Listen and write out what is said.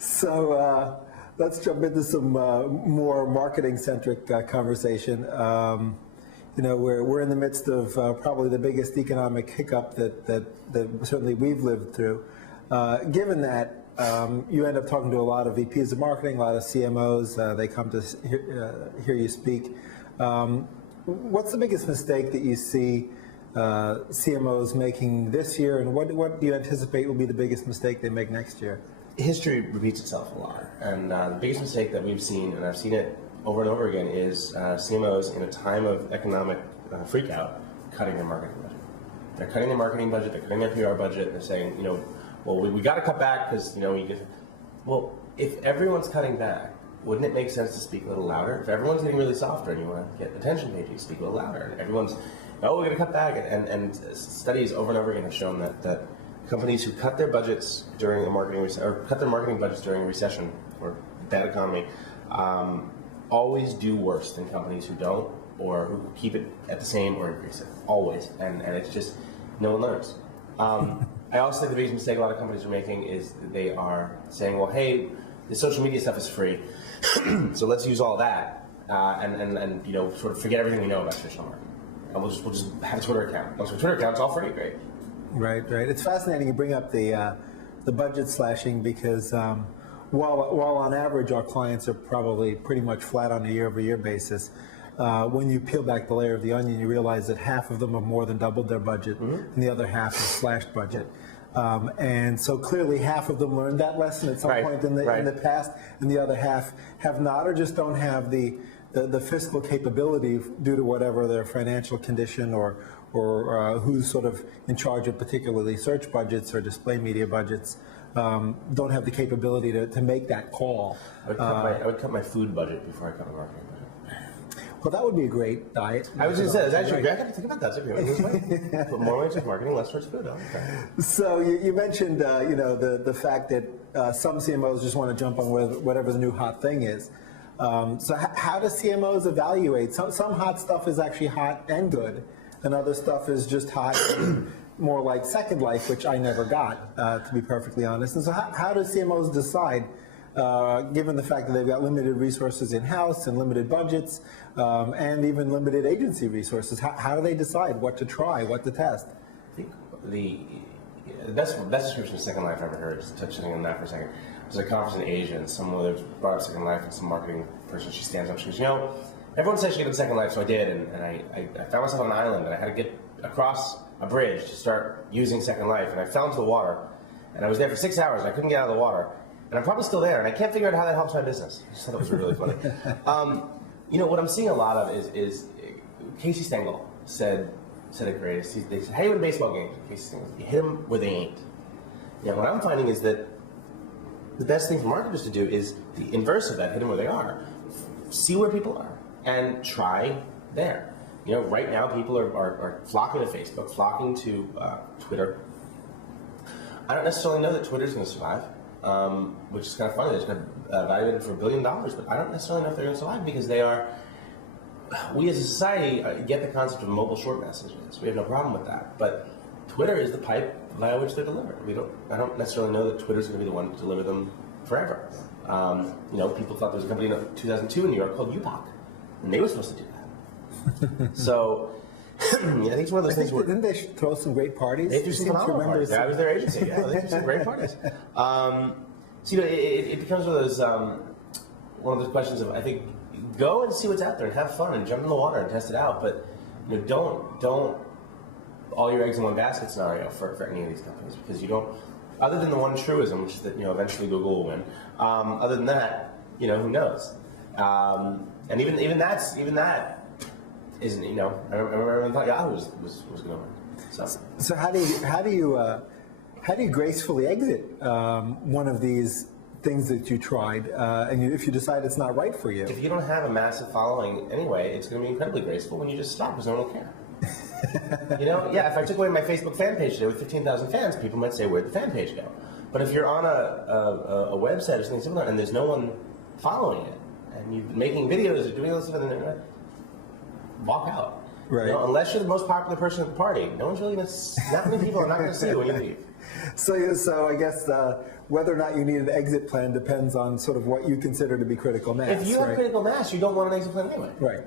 So let's jump into some more marketing-centric conversation. You know, we're in the midst of probably the biggest economic hiccup that certainly we've lived through. Given that, you end up talking to a lot of VPs of marketing, a lot of CMOs. They come to hear you speak. What's the biggest mistake that you see CMOs making this year, and what do you anticipate will be the biggest mistake they make next year? History repeats itself a lot, and the biggest mistake that we've seen, and I've seen it over and over again, is CMOs in a time of economic freakout cutting their marketing budget. They're cutting their marketing budget, they're cutting their PR budget, they're saying, you know, well, we got to cut back because, you know, well, if everyone's cutting back, wouldn't it make sense to speak a little louder? If everyone's getting really softer and you want to get attention paid, you speak a little louder. And everyone's, oh, we're going to cut back. And studies over and over again have shown that companies who cut their budgets during a marketing or cut their marketing budgets during a recession or bad economy always do worse than companies who don't, or who keep it at the same or increase it, always. And it's just, no one learns. I also think the biggest mistake a lot of companies are making is they are saying, well, hey, the social media stuff is free, so let's use all that, and you know, sort of forget everything we know about traditional marketing. And we'll just have a Twitter account. Once we have a Twitter account, it's all free, great. Right. It's fascinating you bring up the budget slashing, because while on average our clients are probably pretty much flat on a year-over-year basis, when you peel back the layer of the onion, you realize that half of them have more than doubled their budget, and the other half is slashed budget. And so clearly half of them learned that lesson at some point in the past, and the other half have not, or just don't have the fiscal capability due to whatever their financial condition or who's sort of in charge of particularly search budgets or display media budgets, don't have the capability to make that call. I would cut my food budget before I cut my marketing budget. Well, that would be a great diet. I was going to say, that's actually great. I got to think about that. That's a great way. Put more money into marketing, less towards food. Okay. So you mentioned, you know, the fact that some CMOs just want to jump on whatever the new hot thing is. So how do CMOs evaluate? Some hot stuff is actually hot and good, and other stuff is just hot and more like Second Life, which I never got, to be perfectly honest. And so how do CMOs decide, given the fact that they've got limited resources in-house and limited budgets, and even limited agency resources, how do they decide what to try, what to test? I think the best description of Second Life I've ever heard, just touching on that for a second, was a conference in Asia, and someone brought up Second Life, and some marketing person, she stands up, she goes, you know, everyone says she get a Second Life, so I did, and I found myself on an island, and I had to get across a bridge to start using Second Life, and I fell into the water, and I was there for 6 hours, and I couldn't get out of the water, and I'm probably still there, and I can't figure out how that helps my business. I just thought it was really funny. You know, what I'm seeing a lot of is Casey Stengel said it greatest. They said, hey, in baseball games, Casey Stengel, you hit them where they ain't. You know, what I'm finding is that the best thing for marketers to do is the inverse of that, hit them where they are. See where people are, and try there. You know, right now people are flocking to Facebook, flocking to Twitter. I don't necessarily know that Twitter's going to survive. Which is kind of funny. It's kind of valued for $1 billion, but I don't necessarily know if they're going to survive, because we as a society get the concept of mobile short messages. We have no problem with that, but Twitter is the pipe via which they're delivered. I don't necessarily know that Twitter's going to be the one to deliver them forever. You know, people thought there was a company in 2002 in New York called UPOC, and they were supposed to do that. So. I think it's one of those things where... Didn't they throw some great parties? They threw some phenomenal parties. Yeah, I was their agency. Yeah, they threw some great parties. So, you know, it becomes one of those questions of, I think, go and see what's out there and have fun and jump in the water and test it out. But, you know, don't all your eggs in one basket scenario for any of these companies, because you don't, other than the one truism, which is that, you know, eventually Google will win. Other than that, you know, who knows? And even that isn't, you know, I remember everyone thought Yahoo was going to win. So how do you gracefully exit one of these things that you tried, and if you decide it's not right for you? If you don't have a massive following anyway, it's going to be incredibly graceful when you just stop, because no one will care. You know, yeah, if I took away my Facebook fan page today with 15,000 fans, people might say, where'd the fan page go? But if you're on a website or something similar and there's no one following it, and you've been making videos or doing all this stuff on the internet, walk out. Right. You know, unless you're the most popular person at the party, not many people are not going to see you when you leave. So I guess whether or not you need an exit plan depends on sort of what you consider to be critical mass. If you have right? critical mass, you don't want an exit plan anyway. Right.